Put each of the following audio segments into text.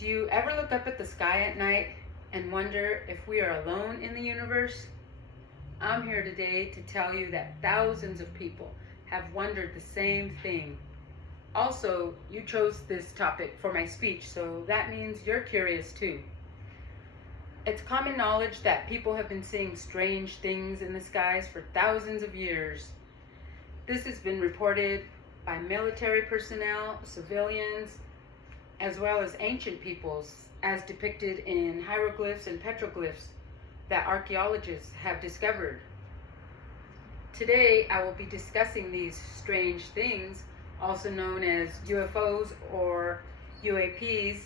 Do you ever look up at the sky at night and wonder if we are alone in the universe? I'm here today to tell you that thousands of people have wondered the same thing. Also, you chose this topic for my speech, so that means you're curious too. It's common knowledge that people have been seeing strange things in the skies for thousands of years. This has been reported by military personnel, civilians, as well as ancient peoples, as depicted in hieroglyphs and petroglyphs that archaeologists have discovered. Today, I will be discussing these strange things, also known as UFOs or UAPs,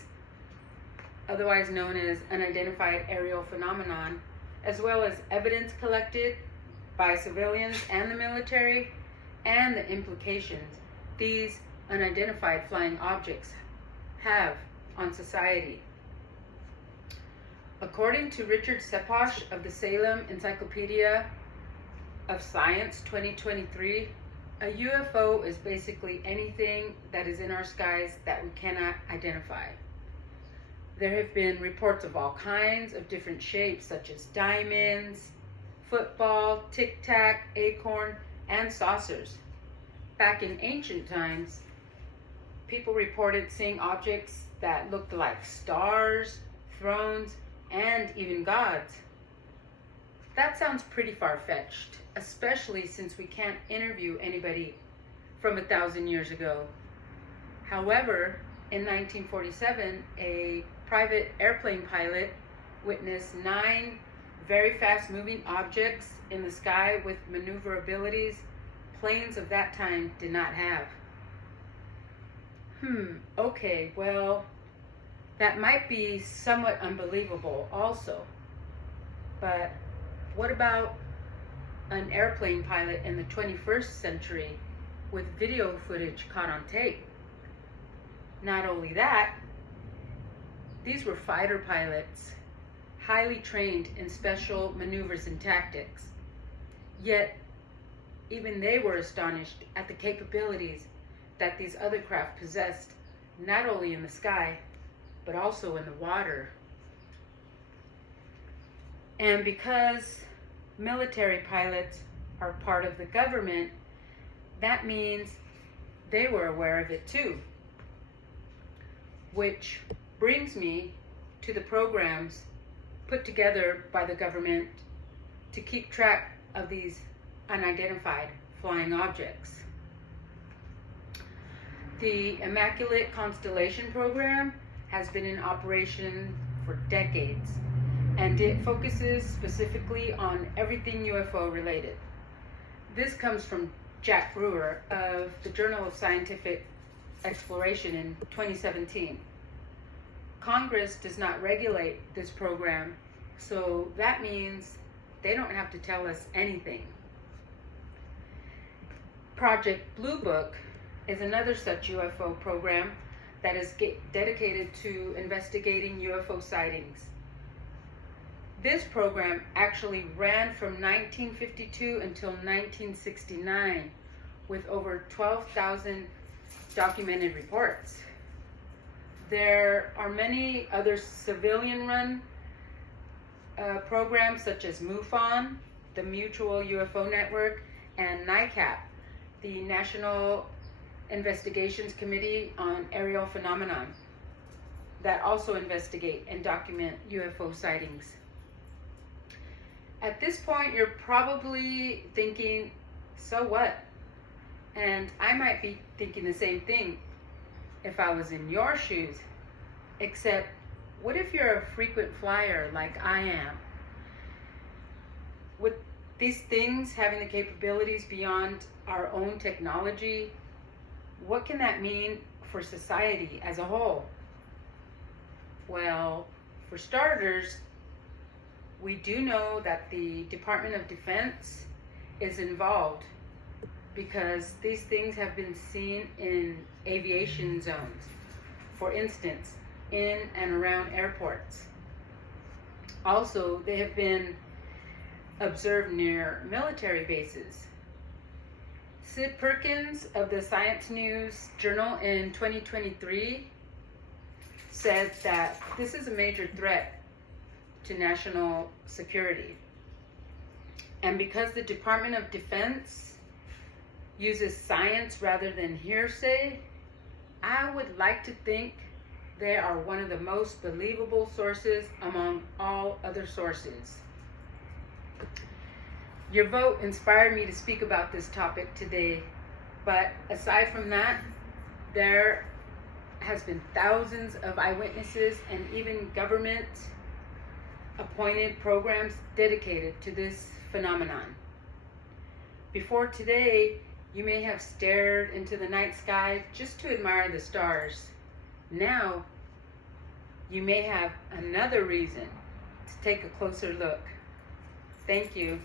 otherwise known as unidentified aerial phenomenon, as well as evidence collected by civilians and the military, and the implications these unidentified flying objects have on society. According to Richard Seposh of the Salem Encyclopedia of Science 2023, a UFO is basically anything that is in our skies that we cannot identify. There have been reports of all kinds of different shapes, such as diamonds, football, tic-tac, acorn, and saucers. Back in ancient times, people reported seeing objects that looked like stars, thrones, and even gods. That sounds pretty far-fetched, especially since we can't interview anybody from 1,000 years ago. However, in 1947, a private airplane pilot witnessed 9 very fast-moving objects in the sky with maneuverabilities planes of that time did not have. Okay, well, that might be somewhat unbelievable also. But what about an airplane pilot in the 21st century with video footage caught on tape? Not only that, these were fighter pilots, highly trained in special maneuvers and tactics. Yet, even they were astonished at the capabilities that these other craft possessed, not only in the sky, but also in the water. And because military pilots are part of the government, that means they were aware of it too. Which brings me to the programs put together by the government to keep track of these unidentified flying objects. The Immaculate Constellation program has been in operation for decades, and it focuses specifically on everything UFO related. This comes from Jack Brewer of the Journal of Scientific Exploration in 2017. Congress does not regulate this program, so that means they don't have to tell us anything. Project Blue Book is another such UFO program that is dedicated to investigating UFO sightings. This program actually ran from 1952 until 1969 with over 12,000 documented reports. There are many other civilian-run programs such as MUFON, the Mutual UFO Network, and NICAP, the National Investigations Committee on Aerial Phenomenon, that also investigate and document UFO sightings. At this point, you're probably thinking, so what? And I might be thinking the same thing if I was in your shoes. Except, what if you're a frequent flyer like I am? With these things having the capabilities beyond our own technology, what can that mean for society as a whole? Well, for starters, we do know that the Department of Defense is involved because these things have been seen in aviation zones. For instance, in and around airports. Also, they have been observed near military bases. Sid Perkins of the Science News Journal in 2023 said that this is a major threat to national security. And because the Department of Defense uses science rather than hearsay, I would like to think they are one of the most believable sources among all other sources. Your vote inspired me to speak about this topic today, but aside from that, there has been thousands of eyewitnesses and even government appointed programs dedicated to this phenomenon. Before today, you may have stared into the night sky just to admire the stars. Now, you may have another reason to take a closer look. Thank you.